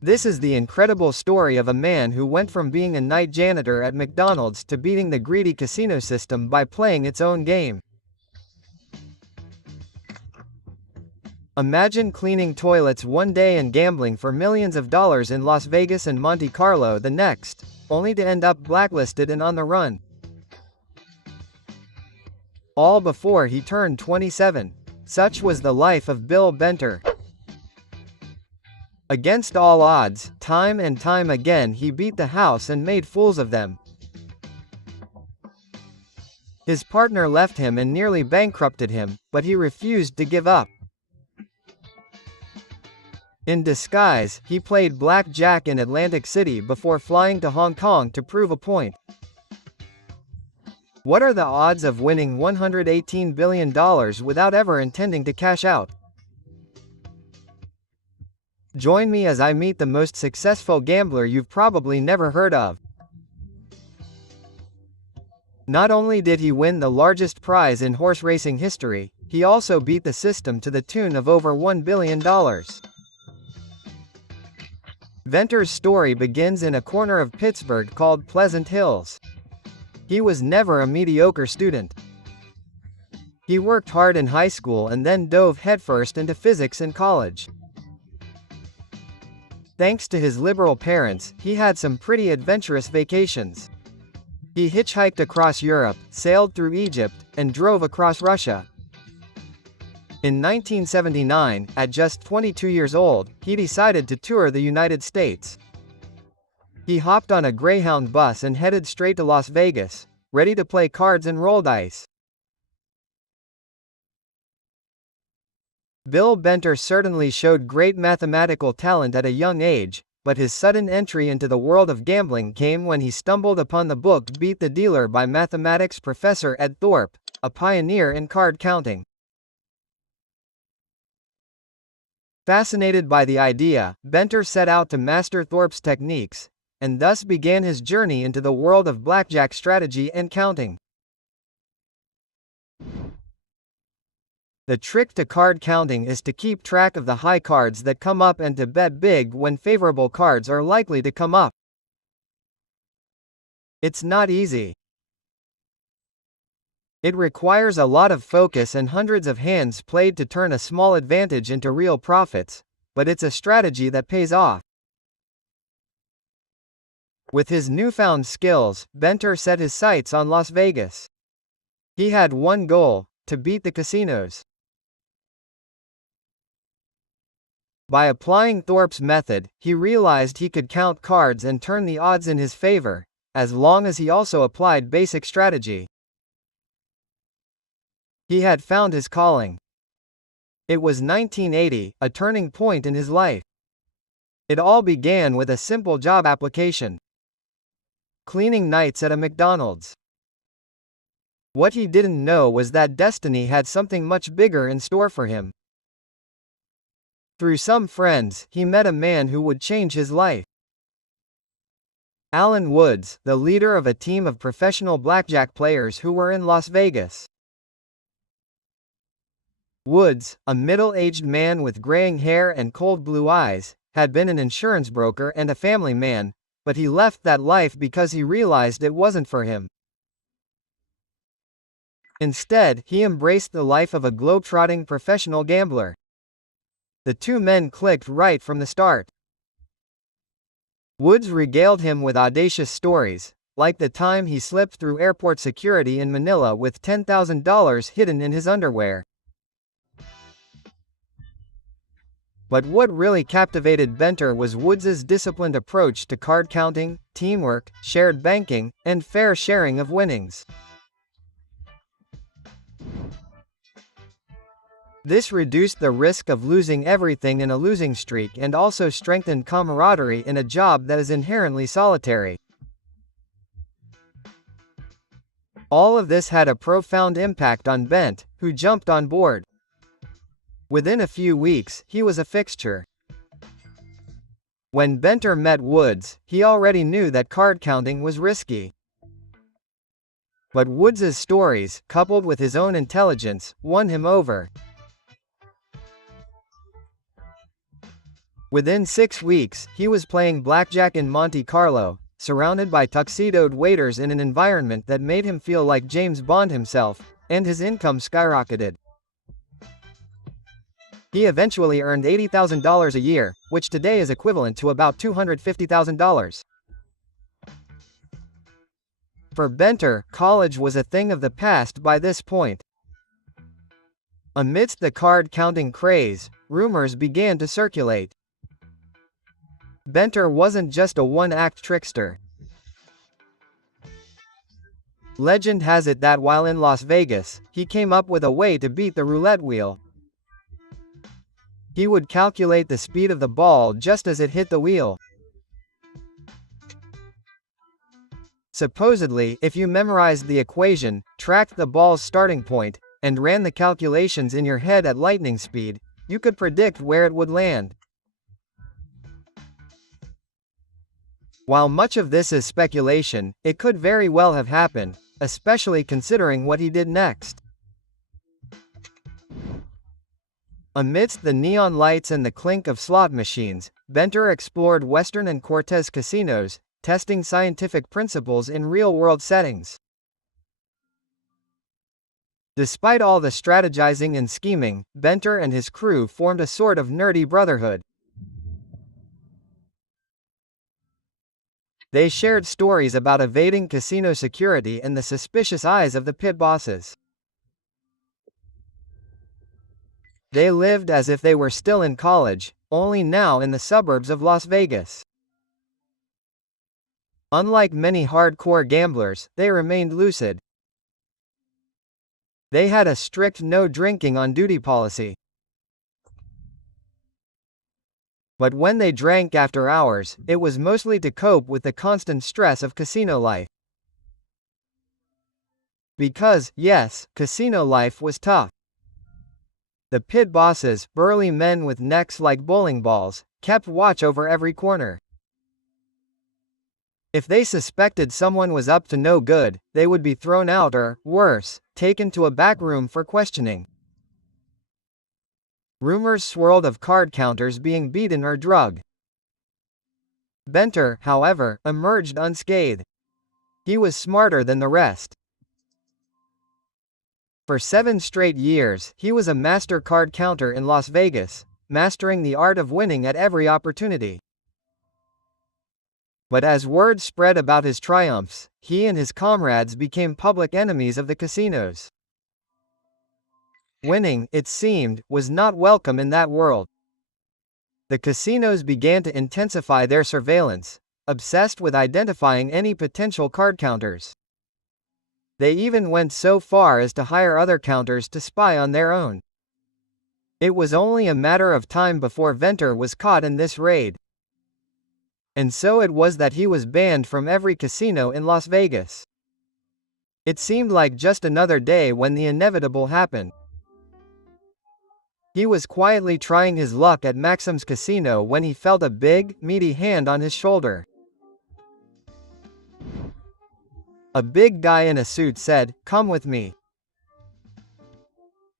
This is the incredible story of a man who went from being a night janitor at McDonald's to beating the greedy casino system by playing its own game. Imagine cleaning toilets one day and gambling for millions of dollars in Las Vegas and Monte Carlo the next, only to end up blacklisted and on the run. All before he turned 27. Such was the life of Bill Benter. Against all odds, time and time again he beat the house and made fools of them. His partner left him and nearly bankrupted him, but he refused to give up. In disguise, he played blackjack in Atlantic City before flying to Hong Kong to prove a point. What are the odds of winning $118 billion without ever intending to cash out? Join me as I meet the most successful gambler you've probably never heard of. Not only did he win the largest prize in horse racing history, he also beat the system to the tune of over $1 billion. Benter's story begins in a corner of Pittsburgh called Pleasant Hills. He was never a mediocre student. He worked hard in high school and then dove headfirst into physics in college. Thanks to his liberal parents, he had some pretty adventurous vacations. He hitchhiked across Europe, sailed through Egypt, and drove across Russia. In 1979, at just 22 years old, he decided to tour the United States. He hopped on a Greyhound bus and headed straight to Las Vegas, ready to play cards and roll dice. Bill Benter certainly showed great mathematical talent at a young age, but his sudden entry into the world of gambling came when he stumbled upon the book Beat the Dealer by mathematics professor Ed Thorpe, a pioneer in card counting. Fascinated by the idea, Benter set out to master Thorpe's techniques, and thus began his journey into the world of blackjack strategy and counting. The trick to card counting is to keep track of the high cards that come up and to bet big when favorable cards are likely to come up. It's not easy. It requires a lot of focus and hundreds of hands played to turn a small advantage into real profits, but it's a strategy that pays off. With his newfound skills, Benter set his sights on Las Vegas. He had one goal: to beat the casinos. By applying Thorpe's method, he realized he could count cards and turn the odds in his favor, as long as he also applied basic strategy. He had found his calling. It was 1980, a turning point in his life. It all began with a simple job application: cleaning nights at a McDonald's. What he didn't know was that destiny had something much bigger in store for him. Through some friends, he met a man who would change his life. Alan Woods, the leader of a team of professional blackjack players who were in Las Vegas. Woods, a middle-aged man with graying hair and cold blue eyes, had been an insurance broker and a family man, but he left that life because he realized it wasn't for him. Instead, he embraced the life of a globe-trotting professional gambler. The two men clicked right from the start. Woods regaled him with audacious stories, like the time he slipped through airport security in Manila with $10,000 hidden in his underwear. But what really captivated Benter was Woods's disciplined approach to card counting, teamwork, shared banking, and fair sharing of winnings. This reduced the risk of losing everything in a losing streak and also strengthened camaraderie in a job that is inherently solitary. All of this had a profound impact on Bent, who jumped on board. Within a few weeks, he was a fixture. When Benter met Woods, he already knew that card counting was risky. But Woods's stories, coupled with his own intelligence, won him over. Within 6 weeks, he was playing blackjack in Monte Carlo, surrounded by tuxedoed waiters in an environment that made him feel like James Bond himself, and his income skyrocketed. He eventually earned $80,000 a year, which today is equivalent to about $250,000. For Benter, college was a thing of the past by this point. Amidst the card-counting craze, rumors began to circulate. Benter wasn't just a one-act trickster. Legend has it that while in Las Vegas, he came up with a way to beat the roulette wheel. He would calculate the speed of the ball just as it hit the wheel. Supposedly, if you memorized the equation, tracked the ball's starting point, and ran the calculations in your head at lightning speed, you could predict where it would land. While much of this is speculation, it could very well have happened, especially considering what he did next. Amidst the neon lights and the clink of slot machines, Benter explored Western and Cortez casinos, testing scientific principles in real-world settings. Despite all the strategizing and scheming, Benter and his crew formed a sort of nerdy brotherhood. They shared stories about evading casino security and the suspicious eyes of the pit bosses. They lived as if they were still in college, only now in the suburbs of Las Vegas. Unlike many hardcore gamblers, they remained lucid. They had a strict no drinking on duty policy. But when they drank after hours, it was mostly to cope with the constant stress of casino life. Because, yes, casino life was tough. The pit bosses, burly men with necks like bowling balls, kept watch over every corner. If they suspected someone was up to no good, they would be thrown out or, worse, taken to a back room for questioning. Rumors swirled of card counters being beaten or drugged. Benter, however, emerged unscathed. He was smarter than the rest. For 7 straight years, he was a master card counter in Las Vegas, mastering the art of winning at every opportunity. But as word spread about his triumphs, he and his comrades became public enemies of the casinos. Winning, it seemed, was not welcome in that world. The casinos began to intensify their surveillance, obsessed with identifying any potential card counters. They even went so far as to hire other counters to spy on their own. It was only a matter of time before Benter was caught in this raid. And so it was that he was banned from every casino in Las Vegas. It seemed like just another day when the inevitable happened. He was quietly trying his luck at Maxim's casino when he felt a big, meaty hand on his shoulder. A big guy in a suit said, "Come with me."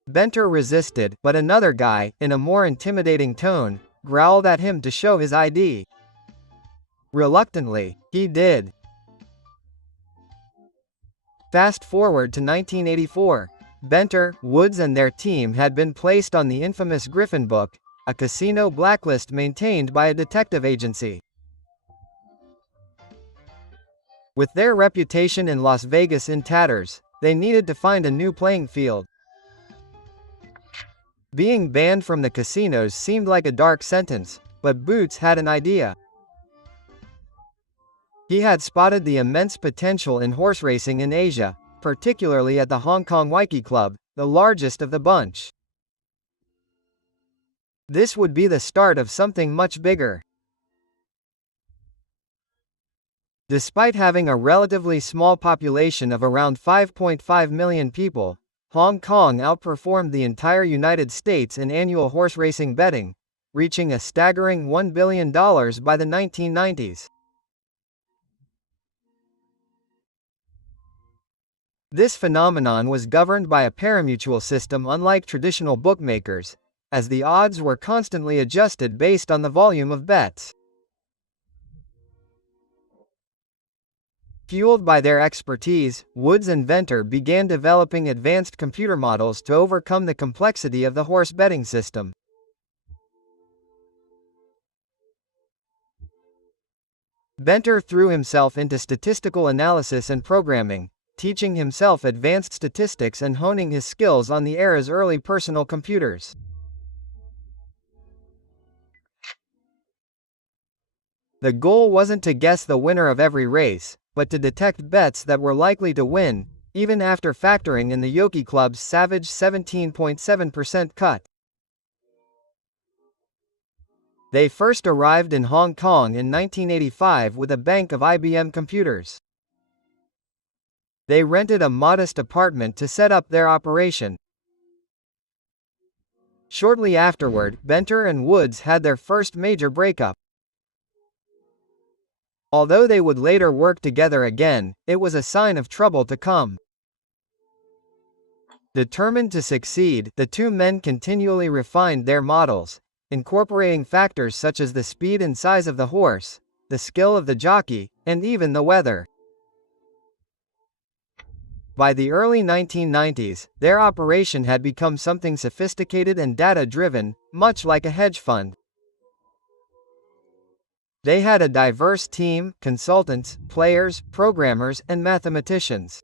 Benter resisted, but another guy, in a more intimidating tone, growled at him to show his ID. Reluctantly, he did. Fast forward to 1984. Benter, Woods and their team had been placed on the infamous Griffin Book, a casino blacklist maintained by a detective agency. With their reputation in Las Vegas in tatters, they needed to find a new playing field. Being banned from the casinos seemed like a dark sentence, but Boots had an idea. He had spotted the immense potential in horse racing in Asia, particularly at the Hong Kong Waikiki Club, the largest of the bunch. This would be the start of something much bigger. Despite having a relatively small population of around 5.5 million people, Hong Kong outperformed the entire United States in annual horse racing betting, reaching a staggering $1 billion by the 1990s. This phenomenon was governed by a parimutuel system unlike traditional bookmakers, as the odds were constantly adjusted based on the volume of bets. Fueled by their expertise, Woods and Venter began developing advanced computer models to overcome the complexity of the horse betting system. Venter threw himself into statistical analysis and programming, teaching himself advanced statistics and honing his skills on the era's early personal computers. The goal wasn't to guess the winner of every race, but to detect bets that were likely to win, even after factoring in the Yoki Club's savage 17.7% cut. They first arrived in Hong Kong in 1985 with a bank of IBM computers. They rented a modest apartment to set up their operation. Shortly afterward, Venter and Woods had their first major breakup. Although they would later work together again, it was a sign of trouble to come. Determined to succeed, the two men continually refined their models, incorporating factors such as the speed and size of the horse, the skill of the jockey, and even the weather. By the early 1990s, their operation had become something sophisticated and data-driven, much like a hedge fund. They had a diverse team, consultants, players, programmers, and mathematicians.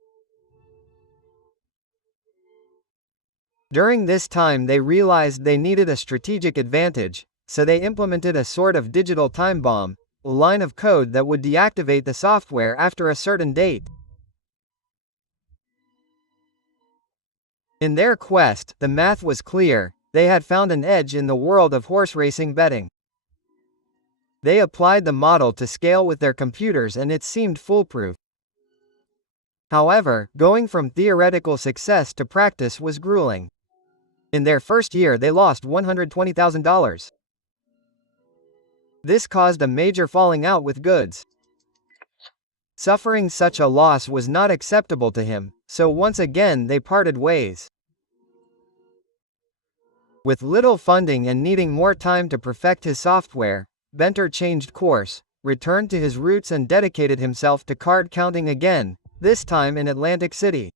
During this time they realized they needed a strategic advantage, so they implemented a sort of digital time bomb, a line of code that would deactivate the software after a certain date. In their quest, the math was clear: they had found an edge in the world of horse racing betting. They applied the model to scale with their computers and it seemed foolproof. However, going from theoretical success to practice was grueling. In their first year they lost $120,000. This caused a major falling out with Goods. Suffering such a loss was not acceptable to him, so once again they parted ways. With little funding and needing more time to perfect his software, Venter changed course, returned to his roots and dedicated himself to card counting again, this time in Atlantic City.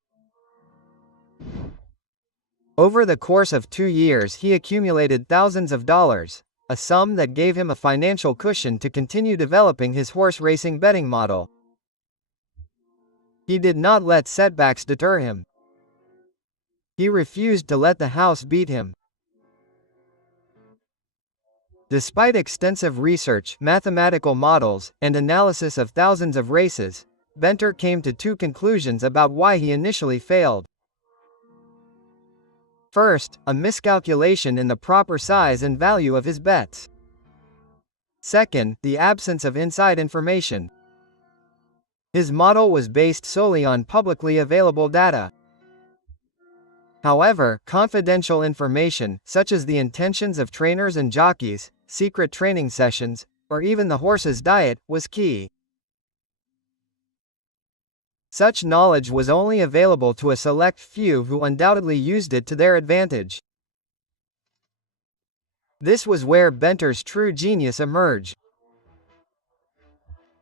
Over the course of 2 years he accumulated thousands of dollars, a sum that gave him a financial cushion to continue developing his horse racing betting model. He did not let setbacks deter him. He refused to let the house beat him. Despite extensive research, mathematical models, and analysis of thousands of races, Venter came to 2 conclusions about why he initially failed. First, a miscalculation in the proper size and value of his bets. Second, the absence of inside information. His model was based solely on publicly available data. However, confidential information, such as the intentions of trainers and jockeys, secret training sessions, or even the horse's diet, was key. Such knowledge was only available to a select few who undoubtedly used it to their advantage. This was where Venter's true genius emerged.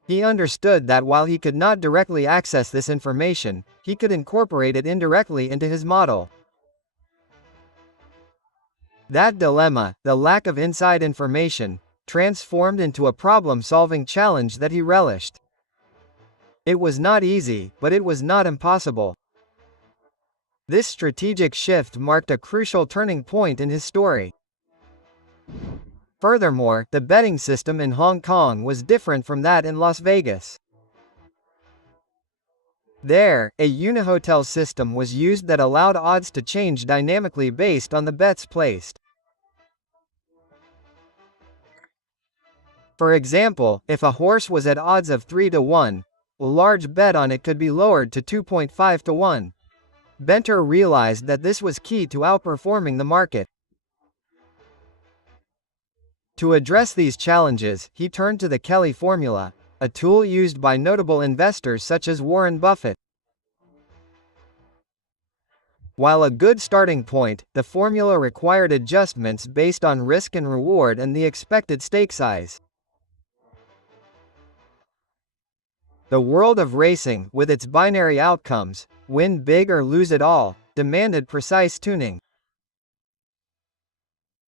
He understood that while he could not directly access this information, he could incorporate it indirectly into his model. That dilemma, the lack of inside information, transformed into a problem-solving challenge that he relished. It was not easy, but it was not impossible. This strategic shift marked a crucial turning point in his story. Furthermore, the betting system in Hong Kong was different from that in Las Vegas. There, a unihotel system was used that allowed odds to change dynamically based on the bets placed. For example, if a horse was at odds of 3 to 1, a large bet on it could be lowered to 2.5 to 1. Venter realized that this was key to outperforming the market. To address these challenges, he turned to the Kelly formula, a tool used by notable investors such as Warren Buffett. While a good starting point, the formula required adjustments based on risk and reward and the expected stake size. The world of racing, with its binary outcomes, win big or lose it all, demanded precise tuning.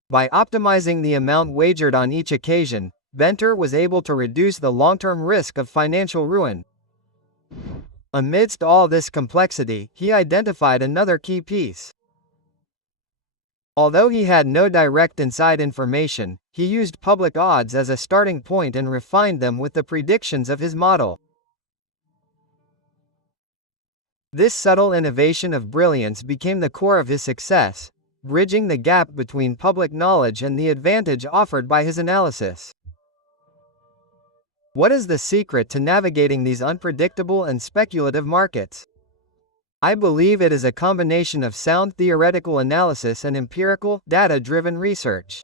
By optimizing the amount wagered on each occasion, Benter was able to reduce the long-term risk of financial ruin. Amidst all this complexity, he identified another key piece. Although he had no direct inside information, he used public odds as a starting point and refined them with the predictions of his model. This subtle innovation of brilliance became the core of his success, bridging the gap between public knowledge and the advantage offered by his analysis. What is the secret to navigating these unpredictable and speculative markets? I believe it is a combination of sound theoretical analysis and empirical, data-driven research.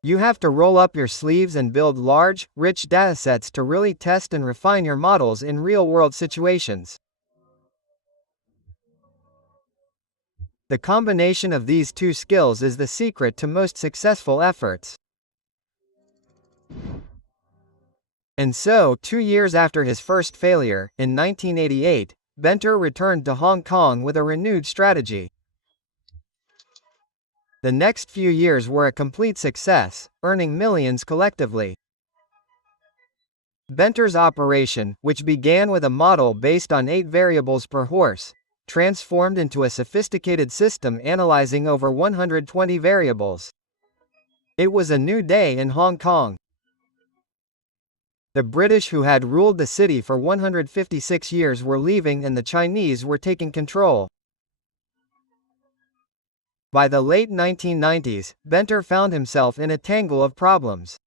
You have to roll up your sleeves and build large, rich datasets to really test and refine your models in real-world situations. The combination of these two skills is the secret to most successful efforts. And so, 2 years after his first failure, in 1988, Benter returned to Hong Kong with a renewed strategy. The next few years were a complete success, earning millions collectively. Benter's operation, which began with a model based on 8 variables per horse, transformed into a sophisticated system analyzing over 120 variables. It was a new day in Hong Kong. The British, who had ruled the city for 156 years, were leaving and the Chinese were taking control. By the late 1990s, Benter found himself in a tangle of problems.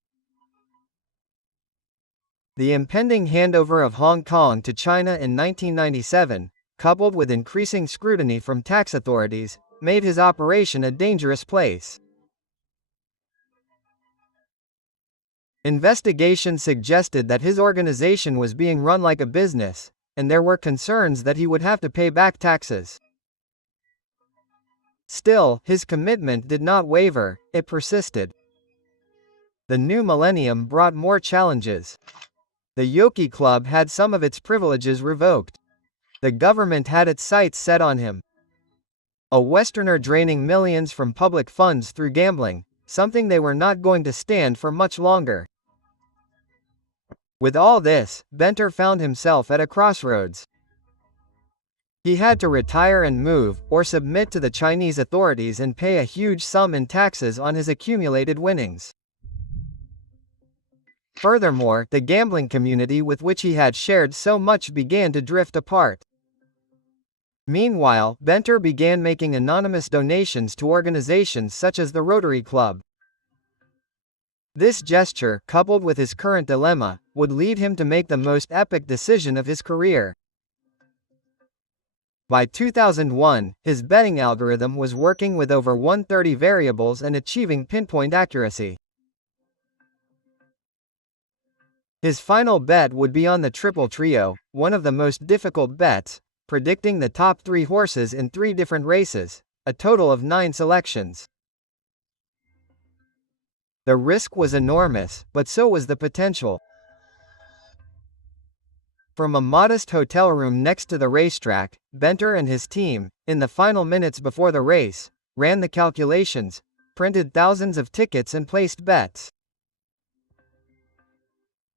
The impending handover of Hong Kong to China in 1997, coupled with increasing scrutiny from tax authorities, made his operation a dangerous place. Investigations suggested that his organization was being run like a business, and there were concerns that he would have to pay back taxes. Still, his commitment did not waver, it persisted. The new millennium brought more challenges. The Yoki Club had some of its privileges revoked. The government had its sights set on him. A Westerner draining millions from public funds through gambling, something they were not going to stand for much longer. With all this, Benter found himself at a crossroads. He had to retire and move, or submit to the Chinese authorities and pay a huge sum in taxes on his accumulated winnings. Furthermore, the gambling community with which he had shared so much began to drift apart. Meanwhile, Benter began making anonymous donations to organizations such as the Rotary Club. This gesture, coupled with his current dilemma, would lead him to make the most epic decision of his career. By 2001, his betting algorithm was working with over 130 variables and achieving pinpoint accuracy. His final bet would be on the Triple Trio, one of the most difficult bets, predicting the top 3 horses in 3 different races, a total of 9 selections. The risk was enormous, but so was the potential. From a modest hotel room next to the racetrack, Benter and his team, in the final minutes before the race, ran the calculations, printed thousands of tickets and placed bets.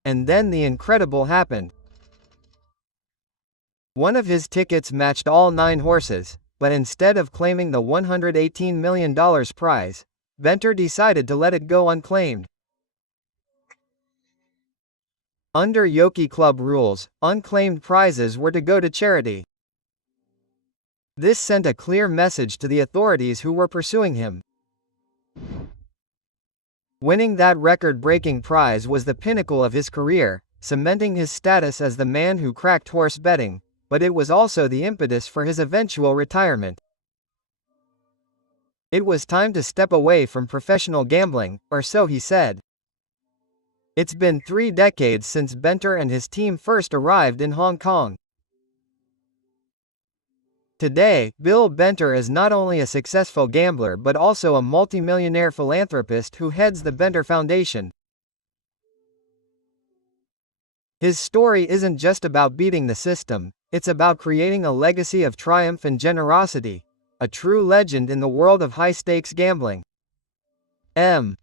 And then the incredible happened. One of his tickets matched all 9 horses, but instead of claiming the $118 million prize, Benter decided to let it go unclaimed. Under Yoki Club rules, unclaimed prizes were to go to charity. This sent a clear message to the authorities who were pursuing him. Winning that record-breaking prize was the pinnacle of his career, cementing his status as the man who cracked horse betting, but it was also the impetus for his eventual retirement. It was time to step away from professional gambling, or so he said. It's been 3 decades since Benter and his team first arrived in Hong Kong. Today, Bill Benter is not only a successful gambler but also a multimillionaire philanthropist who heads the Benter Foundation. His story isn't just about beating the system, it's about creating a legacy of triumph and generosity. A true legend in the world of high-stakes gambling. M.